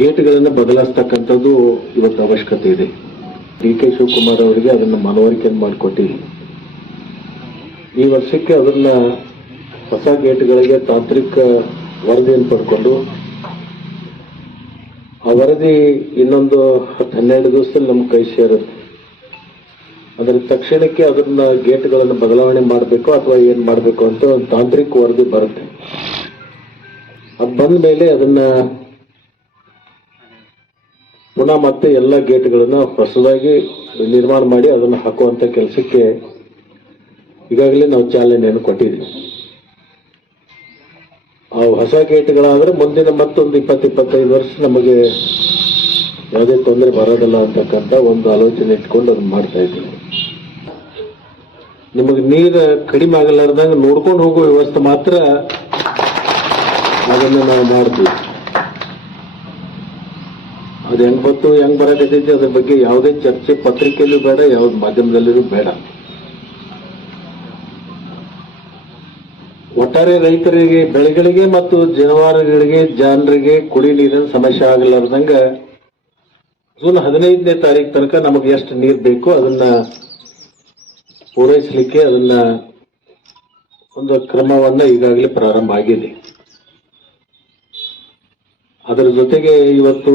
ಗೇಟ್ಗಳನ್ನು ಬದಲಾಯಿಸ್ತಕ್ಕಂಥದ್ದು ಇವತ್ತು ಅವಶ್ಯಕತೆ ಇದೆ. ಡಿ.ಕೆ. ಶಿವಕುಮಾರ್ ಅವರಿಗೆ ಅದನ್ನು ಮನವರಿಕೆ ಮಾಡಿಕೊಟ್ಟಿವಿ. ಈ ವರ್ಷಕ್ಕೆ ಅದನ್ನ ಹೊಸ ಗೇಟ್ಗಳಿಗೆ ತಾಂತ್ರಿಕ ವರದಿಯನ್ನು ಪಡ್ಕೊಂಡು ಆ ವರದಿ ಇನ್ನೊಂದು 10-12 ದಿವಸದಲ್ಲಿ ನಮ್ಮ ಕೈ ಸೇರುತ್ತೆ. ಅದರ ತಕ್ಷಣಕ್ಕೆ ಅದನ್ನ ಗೇಟ್ಗಳನ್ನು ಬದಲಾವಣೆ ಮಾಡಬೇಕು ಅಥವಾ ಏನ್ ಮಾಡಬೇಕು ಅಂತ ಒಂದು ತಾಂತ್ರಿಕ ವರದಿ ಬರುತ್ತೆ. ಅದು ಬಂದ ಮೇಲೆ ಅದನ್ನ ಪುನಃ ಮತ್ತೆ ಎಲ್ಲ ಗೇಟ್ಗಳನ್ನ ಹೊಸದಾಗಿ ನಿರ್ಮಾಣ ಮಾಡಿ ಅದನ್ನು ಹಾಕುವಂತ ಕೆಲಸಕ್ಕೆ ಈಗಾಗಲೇ ನಾವು ಚಾಲನೆಯನ್ನು ಕೊಟ್ಟಿದ್ದೀವಿ. ಆ ಹೊಸ ಗೇಟ್ಗಳಾದ್ರೆ ಮುಂದಿನ ಮತ್ತೊಂದು 20-25 ವರ್ಷ ನಮಗೆ ಯಾವುದೇ ತೊಂದರೆ ಬರೋದಿಲ್ಲ ಅಂತಕ್ಕಂಥ ಒಂದು ಆಲೋಚನೆ ಇಟ್ಕೊಂಡು ಅದನ್ನ ಮಾಡ್ತಾ ಇದ್ದೀವಿ. ನಿಮಗೆ ನೀರು ಕಡಿಮೆ ಆಗಲಾರ್ದಂಗ ನೋಡ್ಕೊಂಡು ಹೋಗುವ ವ್ಯವಸ್ಥೆ ಮಾತ್ರ ಅದನ್ನು ನಾವು ಮಾಡ್ತೀವಿ. ಅದು ಹೆಂಗ್ ಬತ್ತು ಹೆಂಗ್ ಬರಕತ್ತೈತಿ ಅದ್ರ ಬಗ್ಗೆ ಯಾವುದೇ ಚರ್ಚೆ ಪತ್ರಿಕೆಯಲ್ಲೂ ಬೇಡ, ಯಾವ್ದು ಮಾಧ್ಯಮದಲ್ಲೂ ಬೇಡ. ಒಟ್ಟಾರೆ ರೈತರಿಗೆ, ಬೆಳೆಗಳಿಗೆ ಮತ್ತು ಜಾನುವಾರುಗಳಿಗೆ, ಜನರಿಗೆ ಕುಡಿ ನೀರಿನ ಸಮಸ್ಯೆ ಆಗಲಾರ್ದಂಗ ಜೂನ್ 15ನೇ ತಾರೀಕು ತನಕ ನಮಗೆ ಎಷ್ಟು ನೀರು ಬೇಕು ಅದನ್ನ ಪೂರೈಸಲಿಕ್ಕೆ ಅದನ್ನ ಒಂದು ಕ್ರಮವನ್ನ ಈಗಾಗಲೇ ಪ್ರಾರಂಭ ಆಗಿದೆ. ಅದರ ಜೊತೆಗೆ ಇವತ್ತು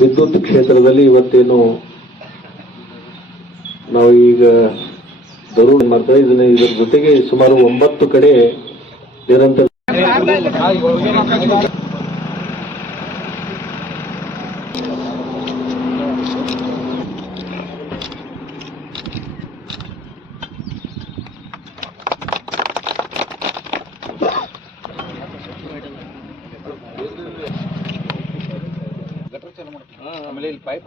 ವಿದ್ಯುತ್ ಕ್ಷೇತ್ರದಲ್ಲಿ ಇವತ್ತೇನು ನಾವು ಈಗ ದರೂರು ಮಾಡ್ತಾರೆ, ಇದರ ಜೊತೆಗೆ ಸುಮಾರು 9 ಕಡೆ ನಿರಂತರ ಆಮೇಲೆ ಇಲ್ಲಿ ಪೈಪ್